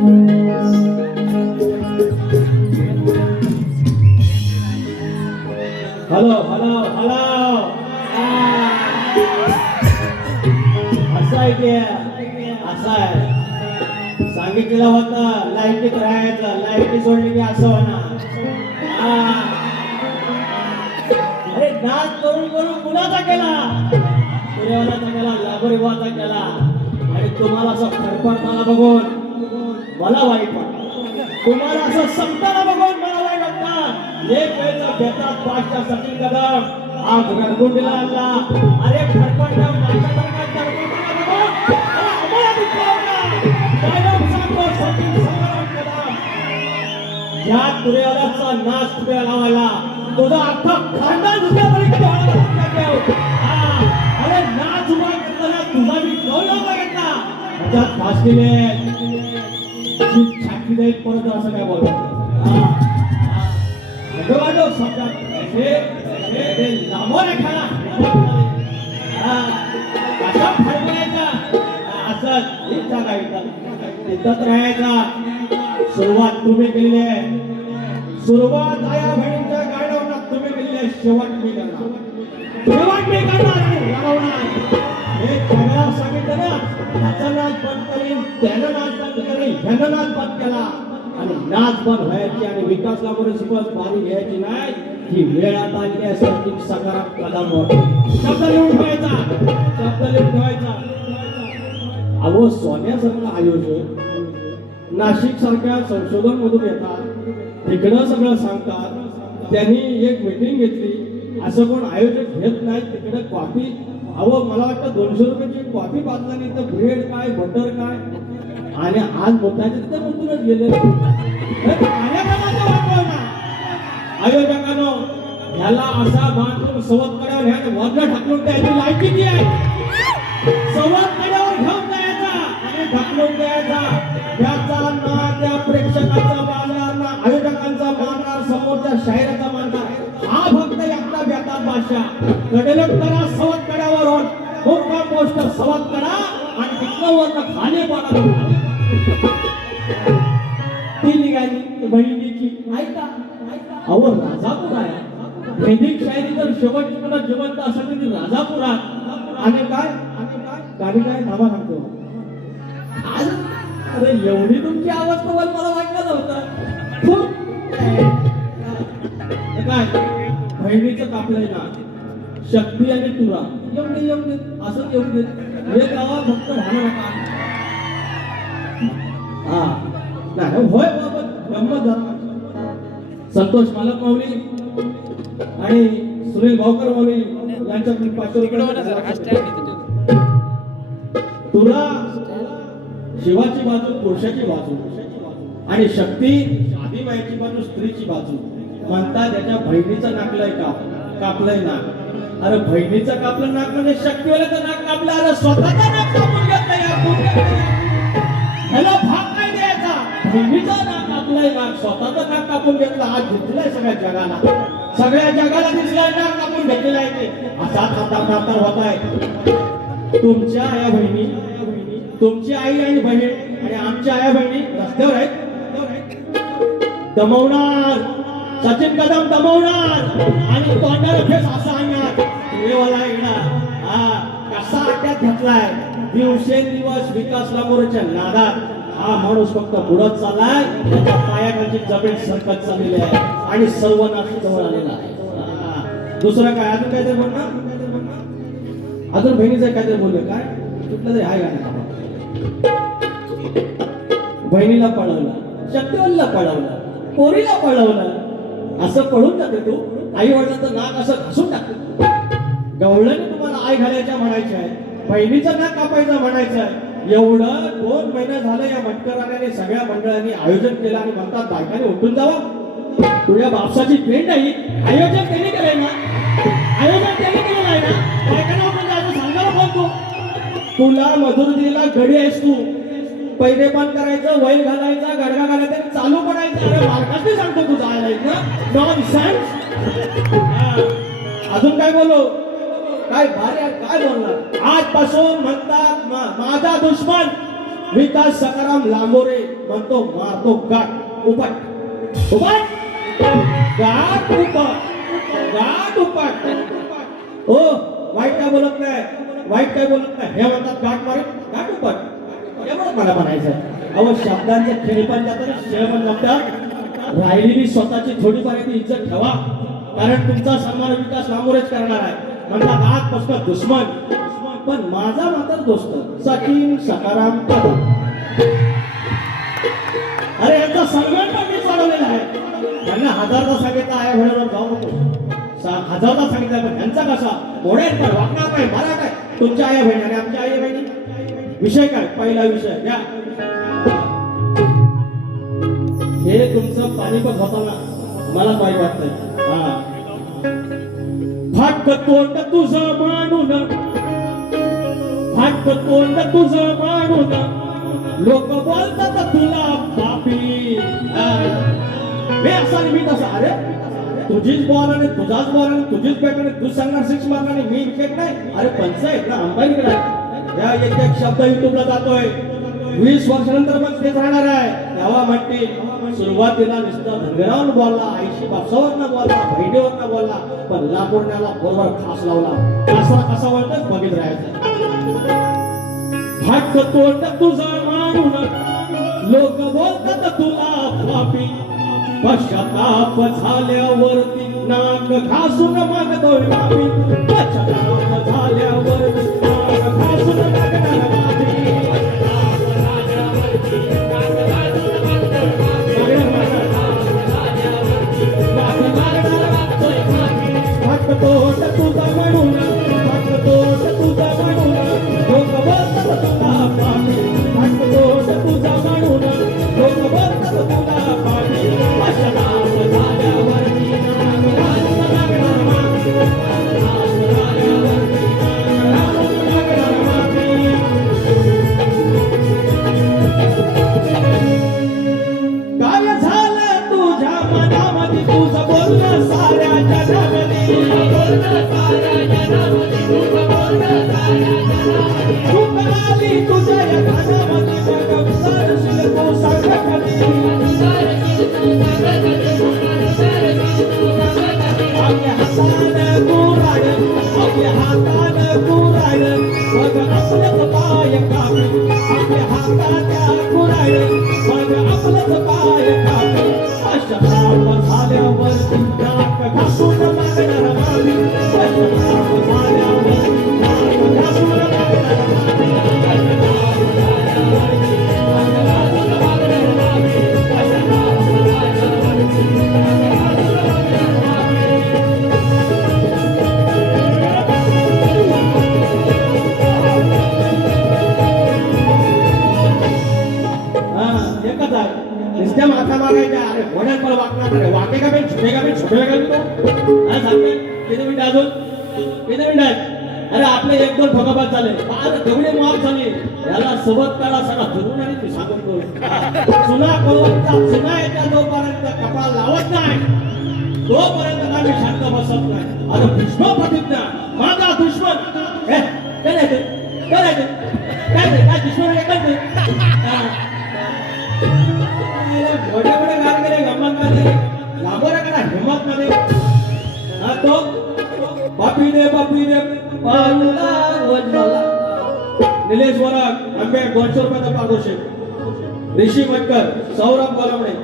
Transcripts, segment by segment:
Hello hello hello असं आहे ते असं आहे सांगितलेलं होतं लाईटीत राहायचं लाईटी सोडली की असं होणार अरे नाच करून करून कुणाचा केला सूर्यवनाचा केला लाभरीवाचा केला आणि तुम्हाला असं फडफडताना बघून मला वाईट वाटतं तुम्हाला असं संपताना बघून मला वाईट वाटतं एक वेळचा बेतात पाचच्या सचिन कदम आज रडकुंडीला आणला अरे फडफडता माझ्यासारखा तडफडताना बघून आम्हाला दुःख होतं डायलॉग सांगतो सचिन संग्राम कदम या सूर्यवनाचा नाच तुझ्या लावायला तुझा अख्खा खानदान दुसऱ्यापर्यंत अरे नाच उभा करताना तुझा मी गौरव बघितला त्याच्यात फासलेले छाती देत परत असं काय बोलतो सुरुवात तुम्ही केली आहे सुरुवात आया बहिणींच्या गाड्यावर तुम्ही केली आहे शेवट मी करणार आणि रमवणार हे जगाला सांगितलं ना त्याचा नाच बंद करीन त्यानं नाच बंद करीन ह्यानं नाच बंद केला आणि नाच बंद व्हायची आणि विकास लागून शिकवत पाणी घ्यायची नाही ही वेळ आता आली आहे सकारात्मक कदम शब्द लिहून ठेवायचा अहो सोन्यासारखं आयोजन नाशिक सारख्या संशोधन मधून येतात तिकडं सगळं सांगतात त्यांनी एक मीटिंग घेतली असं कोण आयोजक घेत नाही तिकडे कॉफी अहो मला वाटतं 200 रुपयाची कॉफी पाजली तर ब्रेड काय बटर काय आणि आज मोठ्याचे तिथे मुतूनच गेले आयोजकांनो ह्याला असा बांधून सवत कड्यावर ह्या वरला ढकलून द्यायची लायकी किती आहे सवत कड्यावर घेऊन द्यायचा आणि ढकलून द्यायचा त्याचा ना त्या प्रेक्षकाचा मानणार ना आयोजकांचा मानणार समोरच्या शाहिराचा मानणार हा फक्त एकटा बेतात भाषा कडलट करा सवत कड्यावर मोठा गोष्ट सवत करा आणि तिथं वरनं खाली पाडा ती निघाली बहिणीची ऐका अहो राजापूर आहे वैदिक शायरी तर शेवटची जिवंत असेल ती राजापूर आणि काय गाडी काय धाबा सांगतो आज अरे एवढी तुमची अवस्था मला वाटलं नव्हतं खूप काय बहिणीचं कापलंय ना शक्ती आणि तुरा एवढे असं एवढे हे गावा फक्त राहणार नका हा नाही होय बाबा गंमत झाला संतोष मालक माऊली आणि सुनील भावकर माऊली यांच्याकडून 500 रुपये तुरा शिवाची बाजू पुरुषाची बाजू आणि शक्ती आदिमाईची बाजू स्त्रीची बाजू म्हणतात त्याच्या बहिणीचं नाकलंय कापलंय नाक अरे बहिणीचं कापलं नाक म्हणजे शक्तीवाल्याचं नाक कापलं अरे स्वतःचं नाक कापून घेतलंय ह्याला भाग काय द्यायचा बहिणीचं नाक कापलंय नाक स्वतःचं नाक कापून घेतलं आज दिसलाय सगळ्या जगाला दिसलाय नाक कापून घेतलेलं आहे ते असा खाता होत आहे तुमच्या आया बहिणी तुमची आई आणि बहीण आणि आमच्या आया बहिणी रस्त्यावर आहेत दमवणार सचिन कदम दमवणार आणि तोंडाला फेस असा आणणार तुळेवाला येणार कसा अट्यात घेतलाय दिवसेंदिवस विकास लांबोरच्या नादात हा माणूस फक्त बुडत चाललाय त्याच्या पायाखालची जमीन सरकत चाललेली आहे आणि सर्वनाश जवळ आलेला आहे दुसरं काय अजून काहीतरी म्हणणं अजून बहिणीचं काहीतरी बोललं काय कुठलं तरी आहे गाणं बहिणीला पळवलं शक्तीवरला पळवलं पोरीला पळवलं असं पळून जाते तू आई वडिलांचं नाक असं घासून टाकतो गवळणी तुम्हाला आई घालायच्या म्हणायच्या आहे बहिणीचं नाक कापायचं म्हणायचं आहे एवढं 2 महिने झालं या मटकराने सगळ्या मंडळांनी आयोजन केलं आणि म्हणतात बायकाने उठून जावा तुझ्या बापसाची ट्रेंड नाही आयोजन त्यांनी केलंय ना आयोजन त्यांनी केलेलं आहे ना बायकांना उठून जायचं सांगायला बोलतो तुला मधुरजीला गडी आहेस तू पहिले पण करायचं वैल घालायचा गडगा घालायचा चालू पडायचं अरे मालकाच सांगतो तू जायला ना नॉनसेन्स अजून काय बोलू काय काय बोलणार आजपासून म्हणतात माझा दुश्मन विकास सकाराम लांबोरे म्हणतो मारतो गाठ उपट उपट गाठ उपट हो वाईट काय बोलत नाही हे म्हणतात गाठ मारे गाठ उपट एवढंच मला म्हणायचं अहो शब्दांचे खेळ पण जातात शेळ पण लागतात राहिलेली स्वतःची थोडीफार इज्जत ठेवा कारण तुमचा सन्मान विकास नामोरेच करणार आहे म्हणतात आत पसत दुश्मन पण माझा मात्र दोस्त सचिन सकाराम कदम अरे यांचा सन्मान पण मी वाढवलेला आहे त्यांना हजारदा सांगितलं आहे म्हणून जाऊ नको हजारदा सांगितलं पण यांचा कसा मोडेल पण वागणार काय मला काय तुमच्या आई बहिणी आणि आमच्या आई बहिणी विषय काय पहिला विषय या हे तुमचं पाणीपत होताना मला काय वाटतंय हा फाटक तोंड तुझं मानून लोक बोलतात तुला पापी मी असा मी तसा अरे तुझीच बॉल आणि तुझाच बॉल आणि तुझीच बॅट आणि तूच सांगणार सिक्स मारणार आणि मी विकेट नाही अरे पंचायत ना अंबाईकडे या एक एक शब्द युट्यूबला जातोय 20 वर्षानंतर पण तेच राहणार आहे तेव्हा म्हणतील सुरुवातीला नुसता धनगरावर बोलला आईशी बापसावर न बोलला बहिणीवर न बोलला पण लाकोडण्याला बरोबर खास लावला कसा वाटत बघित राहायचं हक्क तोंड तुझा मानून लोक बोलतात तुला पापी पश्चाताप झाल्यावरती नाक घासून मागतोय माफी पश्चाताप झाल्यावरती नाक घासून मागणार माफी तोट तुझा म्हणून तोट तुझा म्हणून लोक बोलतात तुला पापी तोट तुझा म्हणून लोक बोलतात तुला पापी पश्चाताप झाल्यावरती नाक घासून मागणार माफी झाल्यावरती नाक घासून मागणार माफी काय झालं तुझ्या मनामध्ये तुझं बोलणं साऱ्या जगामध्ये आली तुझ्या या कानामध्ये मग सरशील तू सांगत आपल्या हातानं कुराड आपल्या हातानं कुराड मग आपलंच पाय कापी आपल्या हाताच्या कुराड मग आपलंच पाय कापी पश्चाताप झाल्यावरती नाक घासून मागणार माफी पश्चाताप झाल्यावरती नाक घासून मागणार माफी पश्चाताप झाल्यावरती नाक घासून मागणार माफी पश्चाताप झाल्यावरती नाक घासून मागणार माफी एकच आहे नुसत्या माथा मागायच्या अरे घोड्यात मला वागणार अरे वाके का बेन छोटे का तो आज सांगते किती मिनिट अजून किती मिनिट आहेत अरे आपले एक दोन ठोकाबाद झाले आज तेवढे माफ झाले याला सोबत काढा सगळा धरून आणि तू सांगून तो सुना कोणता सुना याच्या जोपर्यंत कपाळ लावत नाही तोपर्यंत आम्ही शांत बसत नाही आता भीष्म प्रतिज्ञा माझा दुश्मन काय दुश्मन मोठे मोठे गान करे गमत मध्ये लांबोरा करा हिम्मत मध्ये हा तो बापी दे पारुला वजला निलेश वराग आंबे 200 रुपयाचा पारितोषिक ऋषी मटकर सौरभ गोलमणे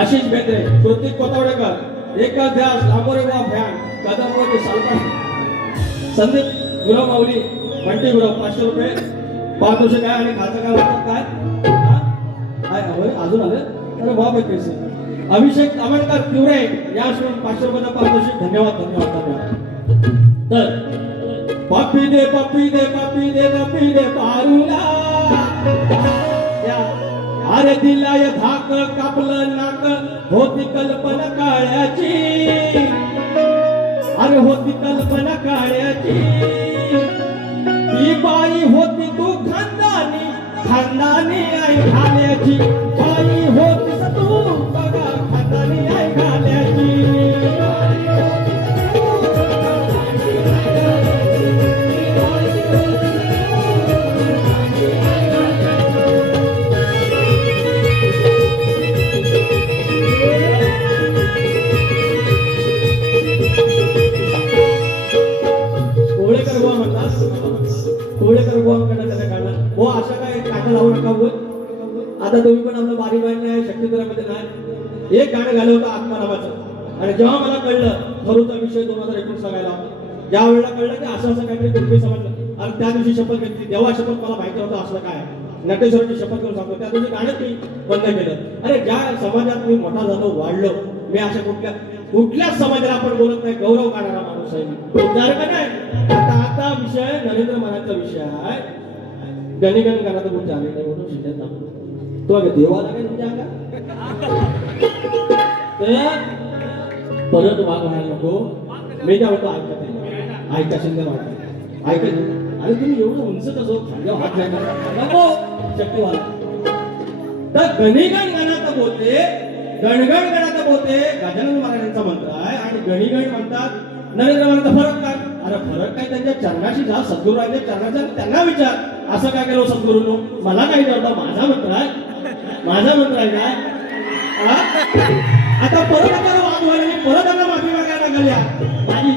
आशिष बेत्रे कृतिक कोतावडेकर एकच ध्यास लांबोरे वा फॅन कदमवरती सालपा संदीप गुरव माऊली बंटी गुरव 500 रुपये पारितोषिक आहे आणि खातं काय वाटत काय अजून आलं अरे बाप आहे पैसे अभिषेक आमणकर तिवरे या 500 रुपयाचा पारितोषिक धन्यवाद तर पापी दे पारुला अरे दिलाय धाक कापलं नाक होती कल्पना काळ्याची अरे होती कल्पना काळ्याची ती बाई होती तू खानदानी आई घाल्याची बाई होतीस तू बघा खानदानी आई घाल्याची नाटक लावू नका उगाच. आता तुम्ही पण आपलं बारी बाई नाही शक्तीधरामध्ये नाही एक गाणं झालं होतं आत्मारामाचं. आणि जेव्हा मला कळलं थरूचा विषय 2019 लागायला ज्या वेळेला कळलं की असं असं काहीतरी कुणबी समजलं आणि त्या दिवशी शपथ घेतली. देवा शपथ मला माहिती होतं असलं काय नटेश्वराची शपथ करून सांगतो. त्या दिवशी गाणं मी बंद केलं. अरे ज्या समाजात मी मोठा झालो वाढलो मी अशा कुठल्याच समाजाला आपण बोलत नाही गौरव काढणारा माणूस आहे मी. विचार का नाही आता विषय नरेंद्र मानाचा विषय आहे. गणिगण गाण्याचं बोलते आले नाही म्हणून शिकत दाखवतो तो अगं देवाला काय तुमच्या परत वाघ व्हायला नको. मी काय म्हणतो ऐकत नाही ऐका शिंदे वाटत ऐकत. अरे तुम्ही एवढं उंच कसं खांद्यावर हात नाही नको शक्तीवाला. तर गणिगण गाण्याचं बोलते गणगण गाण्याचं बोलते गजानन महाराजांचा मंत्र आहे आणि गणिगण म्हणतात नरेंद्र मानाचा फरक काय. अरे फरक काय त्यांच्या चरणाशी जा सद्गुरूराजांच्या चरणाचा त्यांना विचार असं काय केलं सद्गुरूंनो मला काही कळतं. माझा मंत्र आहे काय आता परत आता वाद व्हायला मी परत त्यांना माफी मागायला लागल्या. माझी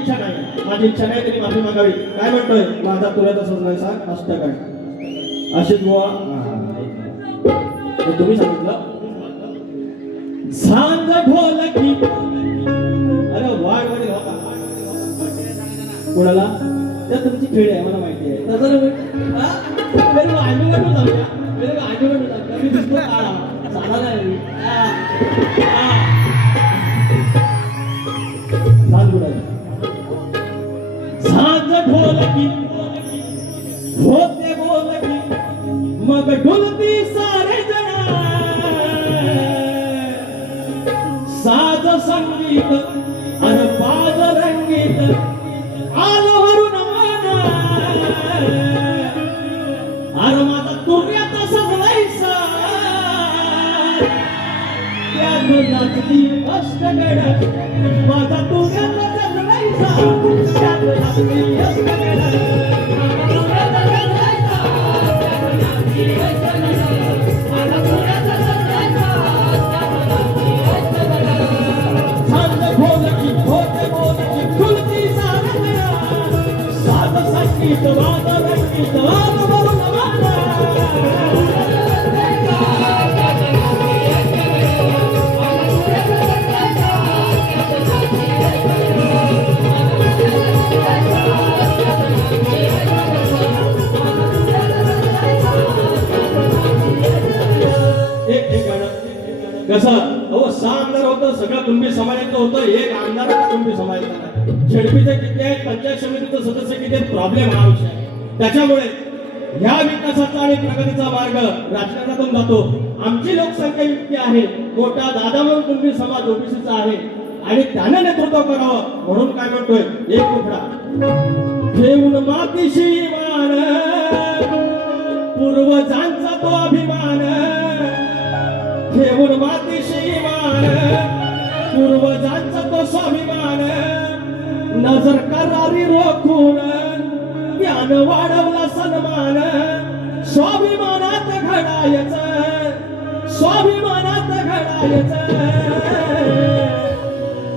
इच्छा नाही तरी माफी मागावी. काय म्हणतोय माझा तुला तसंच नाही सांग असतं काय अशीच बुवा तुम्ही सांगितलं सांग ढोलकी. अरे वाढ कोणाला त्या तुमची खेळ आहे मला माहिती आहे तसं मी दिसतो काळा साधा नाही सांग ढोलकी होते बोलकी मग ढोलती सारे जण साज संगीत अन बाज रंगीत आलो वरून अरे माझा तुर्याचा सजवायचा त्यात नाचती अष्टगड माझा तुर्याचा सजवायचा त्यात नाचती अष्टगड कसं अहो 6 आमदार होतं सगळं कुणबी समाजाचं होतं एक आमदार कुणबी समाजाचा झेडपीचे किती आहेत पंचायत समितीचं सदस्य किती आहेत प्रॉब्लेम हा विषय. त्याच्यामुळे ह्या विकासाचा आणि प्रगतीचा मार्ग राजकारणातून जातो. आमची लोकसंख्या इतकी आहे मोठा दादा म्हणून कुणबी समाज ओबीसीचा आहे आणि त्याने नेतृत्व करावं म्हणून काय म्हणतोय एक तुकडा ठेवून मातीशी मान पूर्वजांचा तो अभिमान ठेवून मातीशी मान पूर्वजांचा तो स्वाभिमान नजर करारी रोखून ज्ञान वाढवला सन्मान स्वाभिमानात घडायचं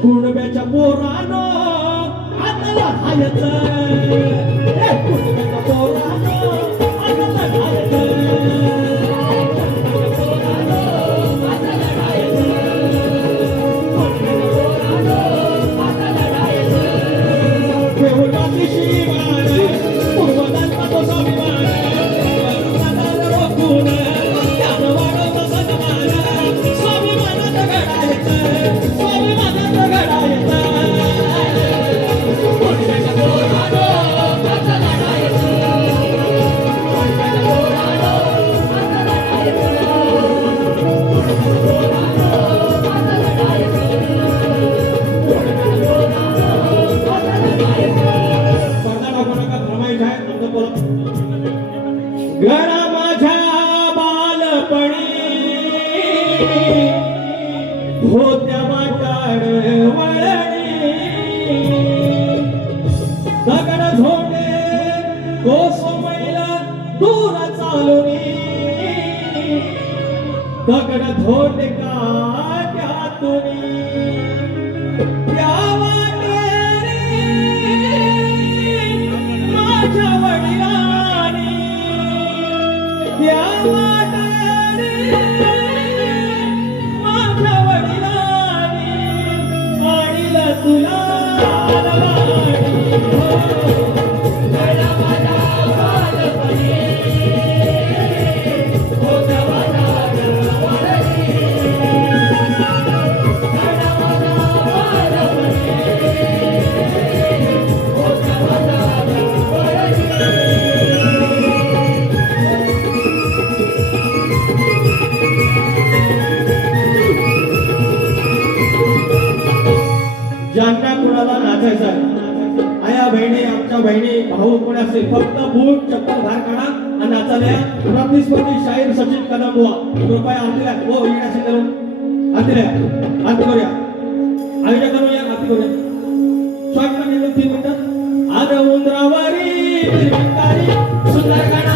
कुणब्याच्या पोरानो आता लढायचं कुणब्याच्या पोरानो आता लढायचं गणा माझ्या बालपणी होत्या वाटाड वळणी दगड झोंडे कोसमैला दूर चालुनी दगड झोंडे काट्यातुनी त्या वाटेरी माझ्या वडिलांनी त्या वाटाणे माझ्या वडिलांनी आणलं तुला ज्यांना कोणाला नाचायचं आहे आया बहिणी आमच्या बहिणी भाऊ कोणी असेल फक्त बूट चप्पल बाहेर काढा आणि नाचायला प्रतिस्पर्धी शाहीर सचिन कदम बुवा कृपया आरतीला हो येण्याशी करून आरतीला आरती करूया आयोजन करूया आरती करूया शॉर्ट मध्ये 3 मिनिटं आर उंदरावरी सुंदर गाणं